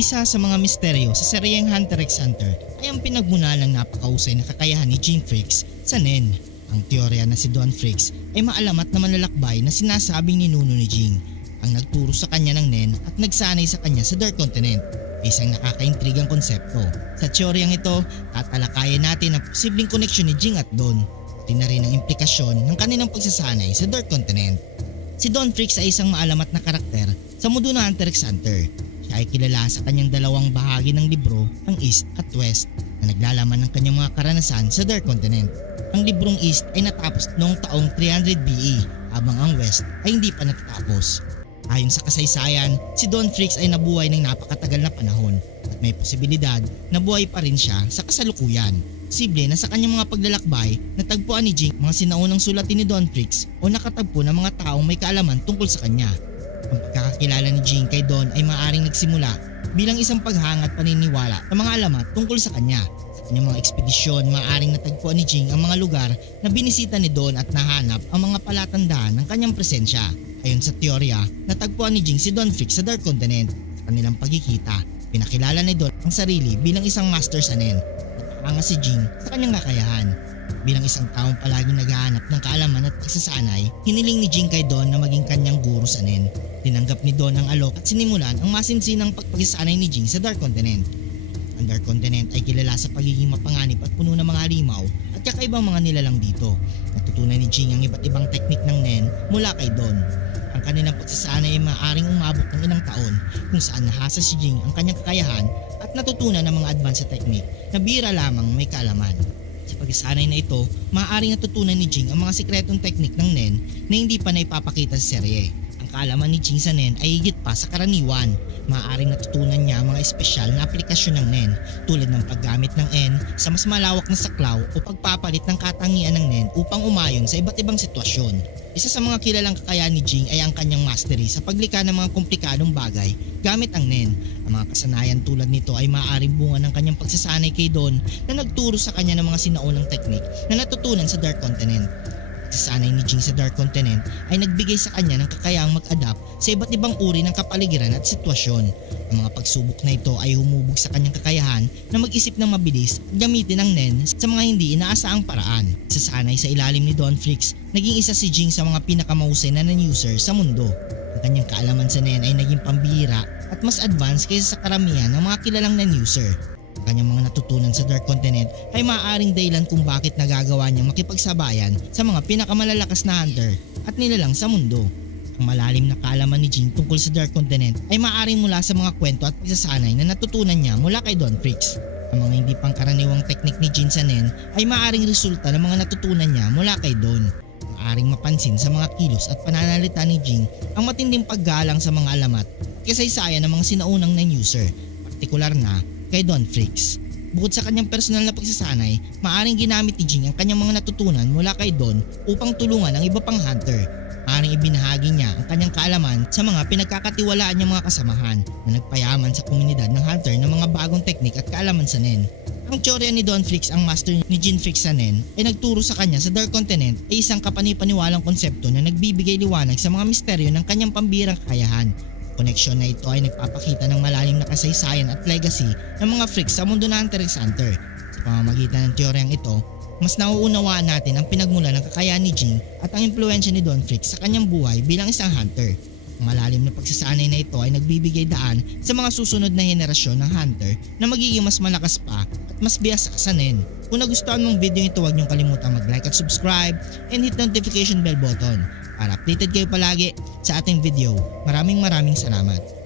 Isa sa mga misteryo sa seryeng Hunter x Hunter ay ang pinagmula ng napakausay na kakayahan ni Jean Frakes sa Nen. Ang teorya na si Don Frakes ay maalamat na manlalakbay na sinasabing ninuno ni Jing, ang nagturo sa kanya ng Nen at nagsanay sa kanya sa Dark Continent. Isang nakakaintrigang konsepto. Sa teoryang ito, tatalakayin natin ang posibleng koneksyon ni Jing at Don, pati na rin ang implikasyon ng kanilang pagsasanay sa Dark Continent. Si Don Frakes ay isang maalamat na karakter sa mundo ng Hunter x Hunter. Siya ay kilala sa kanyang dalawang bahagi ng libro, ang East at West, na naglalaman ng kanyang mga karanasan sa Dark Continent. Ang librong East ay natapos noong taong 300 BE habang ang West ay hindi pa natatapos. Ayon sa kasaysayan, si Don Frakes ay nabuhay ng napakatagal na panahon at may posibilidad na buhay pa rin siya sa kasalukuyan. Posible na sa kanyang mga paglalakbay natagpuan ni Jing mga sinaunang sulatin ni Don Frakes o nakatagpo ng mga taong may kaalaman tungkol sa kanya. Ang pagkakakilala ni Jing kay Don ay maaaring nagsimula bilang isang paghanga at paniniwala sa mga alamat tungkol sa kanya. Sa kanyang mga ekspedisyon, maaaring natagpuan ni Jing ang mga lugar na binisita ni Don at nahanap ang mga palatandaan ng kanyang presensya. Ayon sa teorya, natagpuan ni Jing si Don Frakes sa Dark Continent. Sa kanilang pagkikita, pinakilala ni Don ang sarili bilang isang master sa Nen. Napahanga si Jing sa kanyang kakayahan. Bilang isang taong palaging naghahanap ng kaalaman at pagsasanay, hiniling ni Jing kay Don na maging kanyang guro sa Nen. Tinanggap ni Don ang alok at sinimulan ang masinsinang pagpagsasanay ni Jing sa Dark Continent. Ang Dark Continent ay kilala sa pagiging mapanganib at puno ng mga halimaw at kakaibang mga nilalang dito. Natutunan ni Jing ang iba't ibang teknik ng Nen mula kay Don. Ang kanilang pagsasanay ay maaaring umabot ng ilang taon kung saan nahasa si Jing ang kanyang kakayahan at natutunan ng mga advanced technique na bihira lamang may kaalaman. Sa pagsasanay na ito, maaaring natutunan ni Jing ang mga sikretong teknik ng Nen na hindi pa naipapakita sa serye. Ang kaalaman ni Jing sa Nen ay higit pa sa karaniwan. Maaaring natutunan niya ang mga espesyal na aplikasyon ng Nen tulad ng paggamit ng N sa mas malawak na saklaw o pagpapalit ng katangian ng Nen upang umayon sa iba't ibang sitwasyon. Isa sa mga kilalang kakayahan ni Jing ay ang kanyang mastery sa paglikha ng mga komplikadong bagay gamit ang Nen. Ang mga kasanayan tulad nito ay maaaring bunga ng kanyang pagsasanay kay Don na nagturo sa kanya ng mga sinaunang teknik na natutunan sa Dark Continent. Pagsasanay ni Jing sa Dark Continent ay nagbigay sa kanya ng kakayahang mag-adapt sa iba't ibang uri ng kapaligiran at sitwasyon. Ang mga pagsubok na ito ay humubog sa kanyang kakayahan na mag-isip ng mabilis at gamitin ang Nen sa mga hindi inaasahang paraan. Sasanay sa ilalim ni Don Frakes, naging isa si Jing sa mga pinakamahusay na Nen-user sa mundo. Ang kanyang kaalaman sa Nen ay naging pambihira at mas advanced kaysa sa karamihan ng mga kilalang Nen-user. Ang kanyang mga natutunan sa Dark Continent ay maaaring dahilan kung bakit nagagawa niyang makipagsabayan sa mga pinakamalalakas na hunter at nilalang sa mundo. Ang malalim na kaalaman ni Jing tungkol sa Dark Continent ay maaaring mula sa mga kwento at pagsasanay na natutunan niya mula kay Don Frakes. Ang mga hindi pangkaraniwang teknik ni Jing sa Nen ay maaaring resulta ng mga natutunan niya mula kay Don. Maaaring mapansin sa mga kilos at pananalita ni Jing ang matinding paggalang sa mga alamat at kasaysayan ng mga sinaunang Nen-user, partikular na kay Don Frakes. Bukod sa kanyang personal na pagsasanay, maaaring ginamit ni Jing ang kanyang mga natutunan mula kay Don upang tulungan ang iba pang hunter. Maaaring ibinahagi niya ang kanyang kaalaman sa mga pinagkakatiwalaan niyang mga kasamahan na nagpayaman sa komunidad ng hunter ng mga bagong teknik at kaalaman sa Nen. Ang teorya ni Don Frakes, ang master ni Jean Frakes sa Nen, ay nagturo sa kanya sa Dark Continent ay isang kapanipaniwalang konsepto na nagbibigay liwanag sa mga misteryo ng kanyang pambihirang kakayahan. Koneksyon na ito ay nagpapakita ng malalim na kasaysayan at legacy ng mga Frakes sa mundo ng Hunter x Hunter. Sa pamamagitan ng teoryang ito, mas nauunawaan natin ang pinagmula ng kakayahan ni Jing at ang impluwensya ni Don Frakes sa kanyang buhay bilang isang hunter. Ang malalim na pagsasanay na ito ay nagbibigay daan sa mga susunod na henerasyon ng hunter na magiging mas malakas pa at mas biyasa sa Nen. Kung nagustuhan mong video ito, huwag niyong kalimutan mag-like at subscribe and hit notification bell button para updated kayo palagi sa ating video. Maraming salamat.